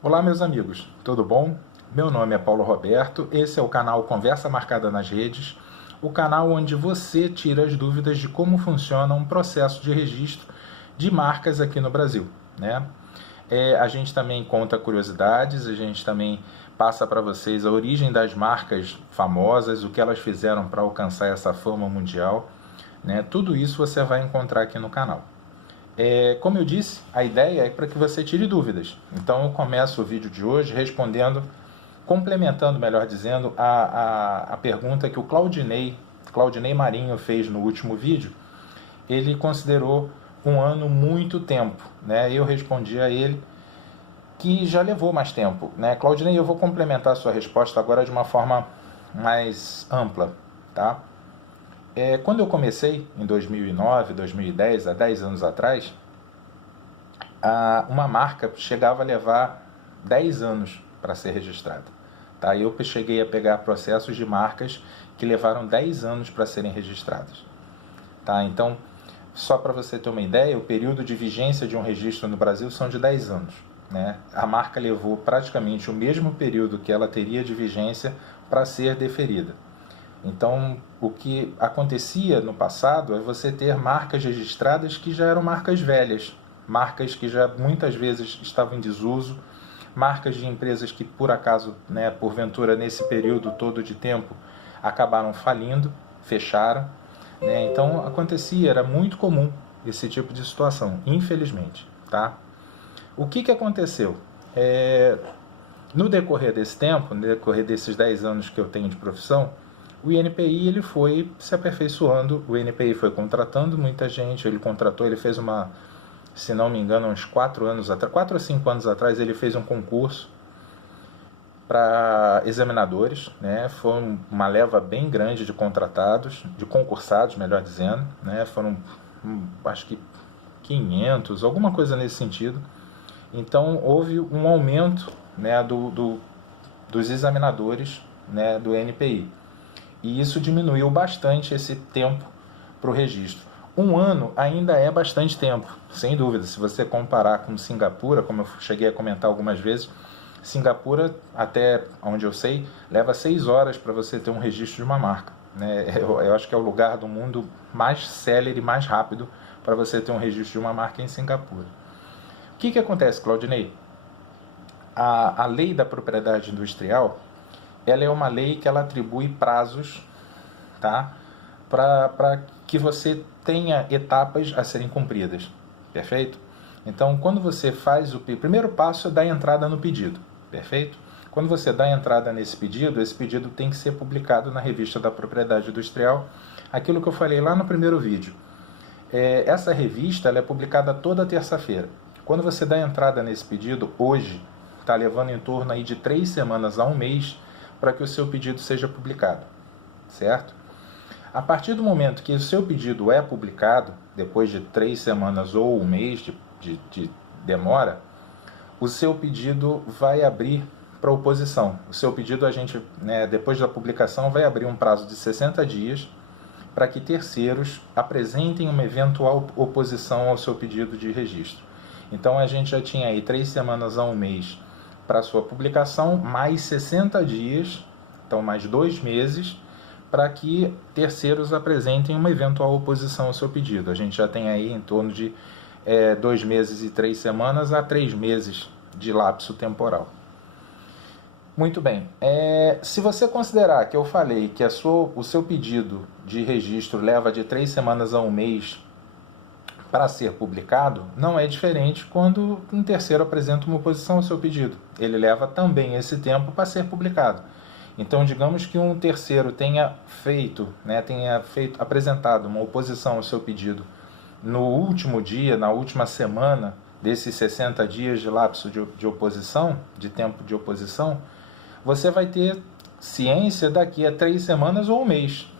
Olá, meus amigos, tudo bom? Meu nome é Paulo Roberto, esse é o canal Conversa Marcada nas Redes, o canal onde você tira as dúvidas de como funciona um processo de registro de marcas aqui no Brasil, né? A gente também conta curiosidades, a gente também passa para vocês a origem das marcas famosas, o que elas fizeram para alcançar essa fama mundial, né? Tudo isso você vai encontrar aqui no canal. Como eu disse, a ideia é para que você tire dúvidas. Então eu começo o vídeo de hoje respondendo, complementando, melhor dizendo, a pergunta que o Claudinei Marinho fez no último vídeo. Ele considerou um ano muito tempo, né? Eu respondi a ele que já levou mais tempo, né? Claudinei, eu vou complementar a sua resposta agora de uma forma mais ampla, tá? Quando eu comecei, em 2009, 2010, há 10 anos atrás, uma marca chegava a levar 10 anos para ser registrada. Tá? Eu cheguei a pegar processos de marcas que levaram 10 anos para serem registradas. Tá? Então, só para você ter uma ideia, o período de vigência de um registro no Brasil são de 10 anos. Né? A marca levou praticamente o mesmo período que ela teria de vigência para ser deferida. Então, o que acontecia no passado é você ter marcas registradas que já eram marcas velhas, marcas que já muitas vezes estavam em desuso, marcas de empresas que por acaso, né, porventura nesse período todo de tempo, acabaram falindo, fecharam. Né? Então, acontecia, era muito comum esse tipo de situação, infelizmente. Tá? O que aconteceu? No decorrer desse tempo, no decorrer desses 10 anos que eu tenho de profissão, o INPI ele foi se aperfeiçoando, o INPI foi contratando muita gente, ele fez se não me engano, uns 4 ou 5 anos atrás, ele fez um concurso para examinadores, né? Foi uma leva bem grande de contratados, de concursados, melhor dizendo, né? Foram, acho que 500, alguma coisa nesse sentido. Então, houve um aumento, né, dos examinadores, né, do INPI. E isso diminuiu bastante esse tempo para o registro. Um ano ainda é bastante tempo, sem dúvida. Se você comparar com Singapura, como eu cheguei a comentar algumas vezes, Singapura, até onde eu sei, leva 6 horas para você ter um registro de uma marca. Né? Eu acho que é o lugar do mundo mais célere, mais rápido para você ter um registro de uma marca em Singapura. O que acontece, Claudinei? A lei da propriedade industrial, ela é uma lei que ela atribui prazos, tá? Para que você tenha etapas a serem cumpridas, perfeito? Então, quando você faz o primeiro passo é dar entrada no pedido, perfeito? Quando você dá entrada nesse pedido, esse pedido tem que ser publicado na revista da propriedade industrial, aquilo que eu falei lá no primeiro vídeo. Essa revista ela é publicada toda terça-feira. Quando você dá entrada nesse pedido, hoje, está levando em torno aí de 3 semanas a um mês para que o seu pedido seja publicado, certo? A partir do momento que o seu pedido é publicado, depois de 3 semanas ou um mês de demora, o seu pedido vai abrir para oposição. O seu pedido, depois da publicação, vai abrir um prazo de 60 dias para que terceiros apresentem uma eventual oposição ao seu pedido de registro. Então, a gente já tinha aí 3 semanas a um mês para a sua publicação, mais 60 dias, então mais 2 meses, para que terceiros apresentem uma eventual oposição ao seu pedido. A gente já tem aí em torno de 2 meses e 3 semanas a 3 meses de lapso temporal. Muito bem, se você considerar que eu falei que o seu pedido de registro leva de 3 semanas a um mês para ser publicado, não é diferente quando um terceiro apresenta uma oposição ao seu pedido. Ele leva também esse tempo para ser publicado. Então, digamos que um terceiro tenha apresentado uma oposição ao seu pedido no último dia, na última semana desses 60 dias de lapso de oposição, de tempo de oposição, você vai ter ciência daqui a 3 semanas ou um mês.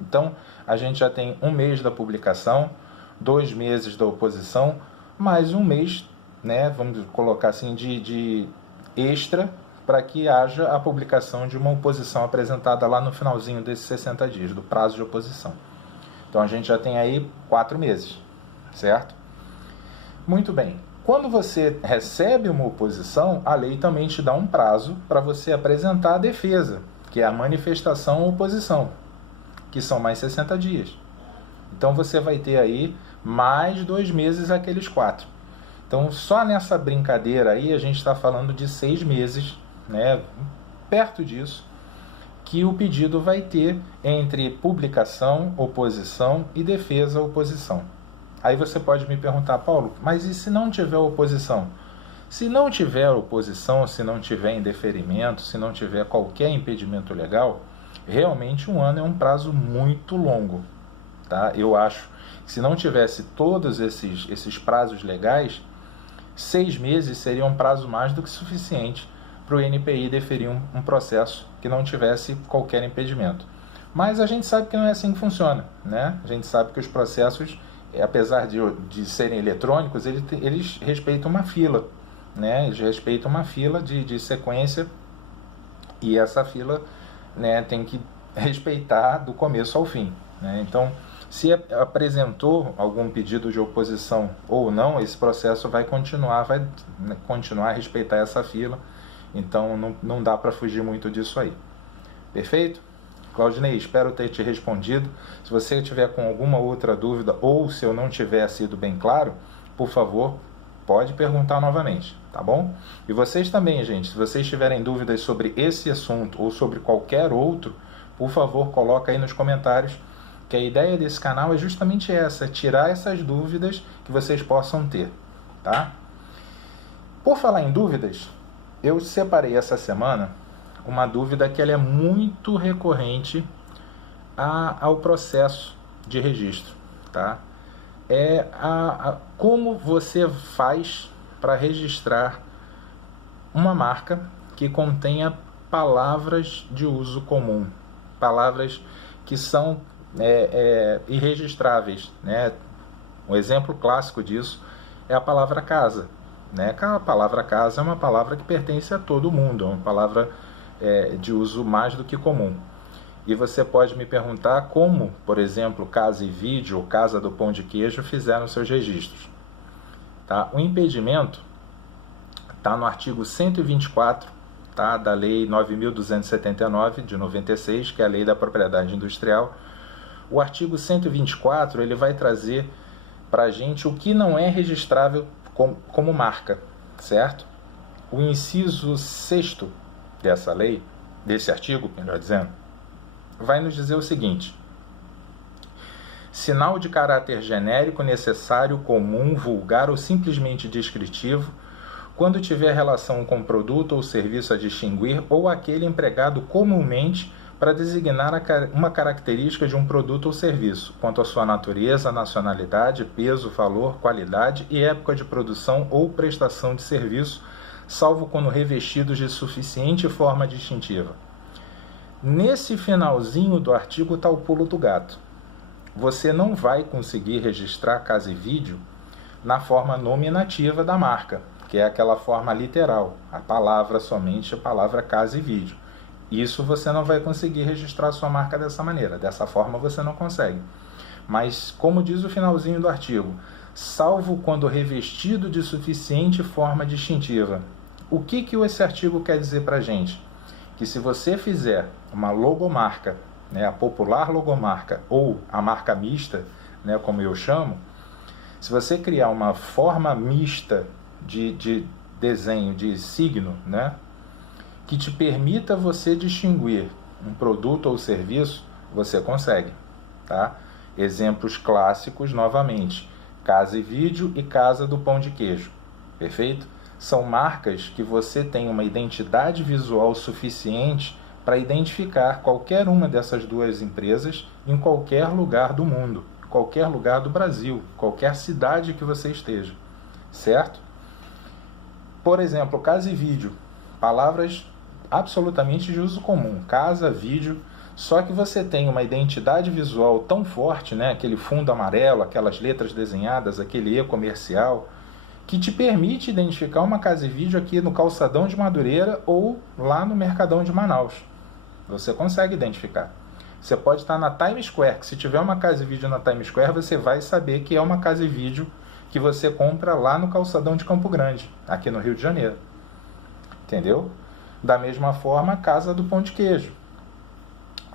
Então, a gente já tem um mês da publicação, 2 meses da oposição, mais um mês, né, vamos colocar assim, de extra, para que haja a publicação de uma oposição apresentada lá no finalzinho desses 60 dias, do prazo de oposição. Então a gente já tem aí 4 meses, certo? Muito bem. Quando você recebe uma oposição, a lei também te dá um prazo para você apresentar a defesa, que é a manifestação ou oposição, que são mais 60 dias. Então você vai ter aí mais 2 meses aqueles 4. Então só nessa brincadeira aí a gente está falando de 6 meses, né, perto disso, que o pedido vai ter entre publicação, oposição e defesa, oposição. Aí você pode me perguntar, Paulo, mas e se não tiver oposição? Se não tiver oposição, se não tiver indeferimento, se não tiver qualquer impedimento legal, realmente 1 ano é um prazo muito longo. Tá? Eu acho que se não tivesse todos esses prazos legais, 6 meses seria um prazo mais do que suficiente para o INPI deferir um processo que não tivesse qualquer impedimento. Mas a gente sabe que não é assim que funciona, né? A gente sabe que os processos, apesar de serem eletrônicos, eles respeitam uma fila, né? Eles respeitam uma fila de sequência, e essa fila, né, tem que respeitar do começo ao fim, né? Então, se apresentou algum pedido de oposição ou não, esse processo vai continuar a respeitar essa fila. Então não dá para fugir muito disso aí. Perfeito? Claudinei, espero ter te respondido. Se você tiver com alguma outra dúvida ou se eu não tiver sido bem claro, por favor, pode perguntar novamente, tá bom? E vocês também, gente, se vocês tiverem dúvidas sobre esse assunto ou sobre qualquer outro, por favor, coloca aí nos comentários, que a ideia desse canal é justamente essa, tirar essas dúvidas que vocês possam ter, tá? Por falar em dúvidas, eu separei essa semana uma dúvida que ela é muito recorrente ao processo de registro, tá? É como você faz para registrar uma marca que contenha palavras de uso comum, palavras que são irregistráveis, né? Um exemplo clássico disso é a palavra casa, né? A palavra casa é uma palavra que pertence a todo mundo, é uma palavra de uso mais do que comum. E você pode me perguntar como, por exemplo, Casa e Vídeo ou Casa do Pão de Queijo fizeram seus registros. Tá? O impedimento está no artigo 124, tá, da Lei 9.279, de 96, que é a Lei da Propriedade Industrial. O artigo 124 ele vai trazer para a gente o que não é registrável como marca, certo? O inciso 6º dessa lei, desse artigo, melhor dizendo, vai nos dizer o seguinte: sinal de caráter genérico, necessário, comum, vulgar ou simplesmente descritivo, quando tiver relação com produto ou serviço a distinguir ou aquele empregado comumente para designar uma característica de um produto ou serviço, quanto à sua natureza, nacionalidade, peso, valor, qualidade e época de produção ou prestação de serviço, salvo quando revestidos de suficiente forma distintiva. Nesse finalzinho do artigo está o pulo do gato. Você não vai conseguir registrar Casa e Vídeo na forma nominativa da marca, que é aquela forma literal, a palavra somente, a palavra Casa e Vídeo. Isso você não vai conseguir registrar sua marca dessa maneira, dessa forma você não consegue. Mas, como diz o finalzinho do artigo, salvo quando revestido de suficiente forma distintiva. O que esse artigo quer dizer para a gente? Que se você fizer uma logomarca, né, a popular logomarca ou a marca mista, né, como eu chamo, se você criar uma forma mista de desenho, de signo, né, que te permita você distinguir um produto ou serviço, você consegue, tá? Exemplos clássicos, novamente, Casa e Vídeo e Casa do Pão de Queijo, perfeito? São marcas que você tem uma identidade visual suficiente para identificar qualquer uma dessas duas empresas em qualquer lugar do mundo, qualquer lugar do Brasil, qualquer cidade que você esteja, certo? Por exemplo, Casa e Vídeo, palavras absolutamente de uso comum, casa, vídeo, só que você tem uma identidade visual tão forte, né, aquele fundo amarelo, aquelas letras desenhadas, aquele E comercial, que te permite identificar uma Casa e Vídeo aqui no Calçadão de Madureira ou lá no Mercadão de Manaus. Você consegue identificar. Você pode estar na Times Square, que se tiver uma Casa e Vídeo na Times Square, você vai saber que é uma Casa e Vídeo que você compra lá no calçadão de Campo Grande, aqui no Rio de Janeiro. Entendeu? Da mesma forma, a Casa do Pão de Queijo.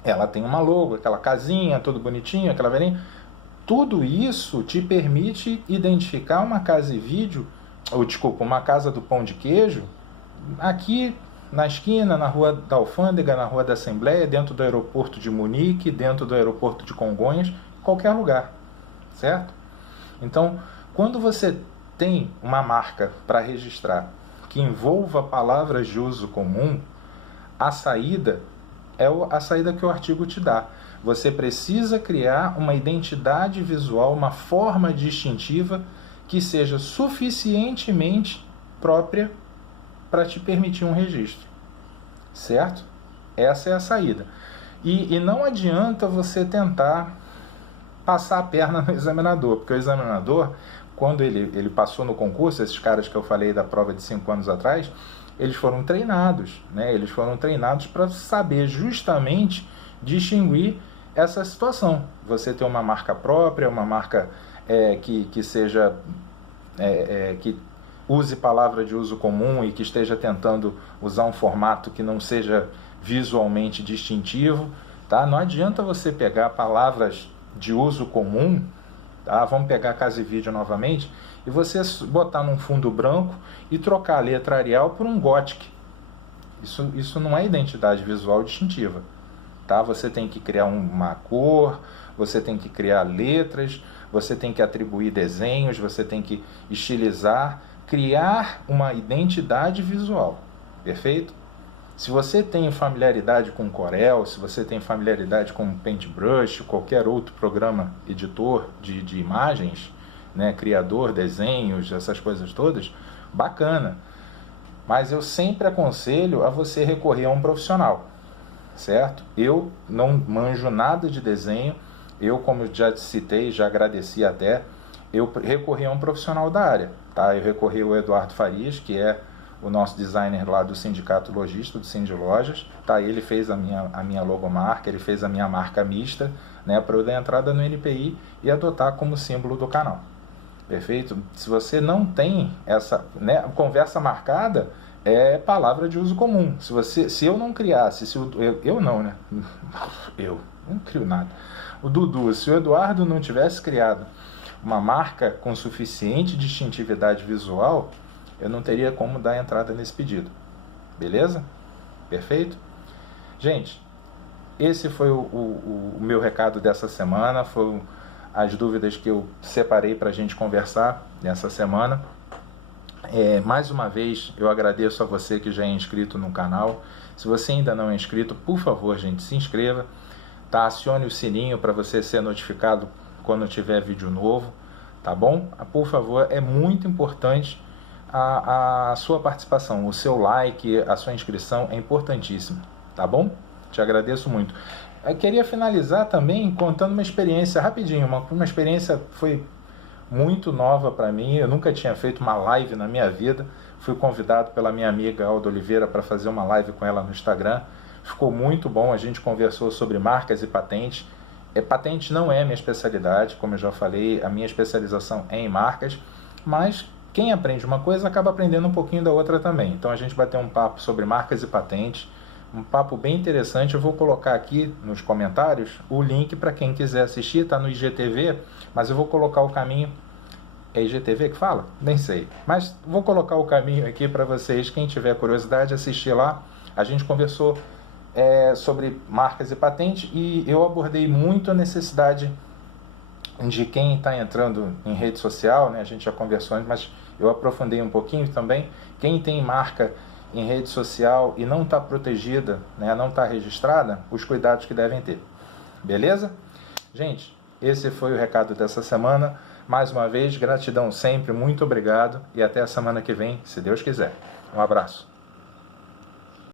Ela tem uma logo, aquela casinha, tudo bonitinho, aquela velhinha. Tudo isso te permite identificar uma casa e vídeo, ou desculpa, uma Casa do Pão de Queijo, aqui na esquina, na Rua da Alfândega, na Rua da Assembleia, dentro do aeroporto de Munique, dentro do aeroporto de Congonhas, qualquer lugar, certo? Então, quando você tem uma marca para registrar que envolva palavras de uso comum, a saída é a saída que o artigo te dá. Você precisa criar uma identidade visual, uma forma distintiva que seja suficientemente própria para te permitir um registro, certo? Essa é a saída. E não adianta você tentar passar a perna no examinador, porque o examinador, quando ele passou no concurso, esses caras que eu falei da prova de 5 anos atrás, eles foram treinados, né? Eles foram treinados para saber justamente distinguir essa situação. Você ter uma marca própria, uma marca que seja... que use palavra de uso comum e que esteja tentando usar um formato que não seja visualmente distintivo, tá? Não adianta você pegar palavras de uso comum, tá? Vamos pegar Casa e Vídeo novamente, e você botar num fundo branco e trocar a letra Arial por um Gothic. Isso não é identidade visual distintiva, tá? Você tem que criar uma cor, você tem que criar letras, você tem que atribuir desenhos, você tem que estilizar, criar uma identidade visual, perfeito? Se você tem familiaridade com Corel, se você tem familiaridade com Paintbrush, qualquer outro programa editor de imagens, né, criador, desenhos, essas coisas todas, bacana. Mas eu sempre aconselho a você recorrer a um profissional, certo? Eu não manjo nada de desenho, eu, como já citei, já agradeci até, eu recorri a um profissional da área, tá? Eu recorri ao Eduardo Farias, que é o nosso designer lá do Sindicato Logista, do Cindy Lojas, tá? Ele fez a minha logomarca, ele fez a minha marca mista, né, para eu dar entrada no NPI e adotar como símbolo do canal. Perfeito? Se você não tem essa, né, conversa marcada, é palavra de uso comum. Se eu não criasse, eu não, né? Eu não crio nada. O Dudu, se o Eduardo não tivesse criado uma marca com suficiente distintividade visual, eu não teria como dar entrada nesse pedido. Beleza? Perfeito? Gente, esse foi o meu recado dessa semana, foram as dúvidas que eu separei para a gente conversar nessa semana. Mais uma vez, eu agradeço a você que já é inscrito no canal. Se você ainda não é inscrito, por favor, gente, se inscreva. Tá? Acione o sininho para você ser notificado quando tiver vídeo novo, tá bom? Por favor, é muito importante a sua participação, o seu like, a sua inscrição é importantíssimo, tá bom? Te agradeço muito. Eu queria finalizar também contando uma experiência rapidinho, uma experiência foi muito nova para mim, eu nunca tinha feito uma live na minha vida, fui convidado pela minha amiga Alda Oliveira para fazer uma live com ela no Instagram, ficou muito bom, a gente conversou sobre marcas e patentes. Patente não é minha especialidade, como eu já falei, a minha especialização é em marcas, mas quem aprende uma coisa acaba aprendendo um pouquinho da outra também. Então a gente bateu um papo sobre marcas e patentes, um papo bem interessante. Eu vou colocar aqui nos comentários o link para quem quiser assistir, está no IGTV, mas eu vou colocar o caminho. É IGTV que fala? Nem sei. Mas vou colocar o caminho aqui para vocês, quem tiver curiosidade, assistir lá. A gente conversou sobre marcas e patentes e eu abordei muito a necessidade de quem está entrando em rede social, né? A gente já conversou antes, mas eu aprofundei um pouquinho também. Quem tem marca em rede social e não está protegida, né? Não está registrada, os cuidados que devem ter. Beleza? Gente, esse foi o recado dessa semana. Mais uma vez, gratidão sempre, muito obrigado e até a semana que vem, se Deus quiser. Um abraço.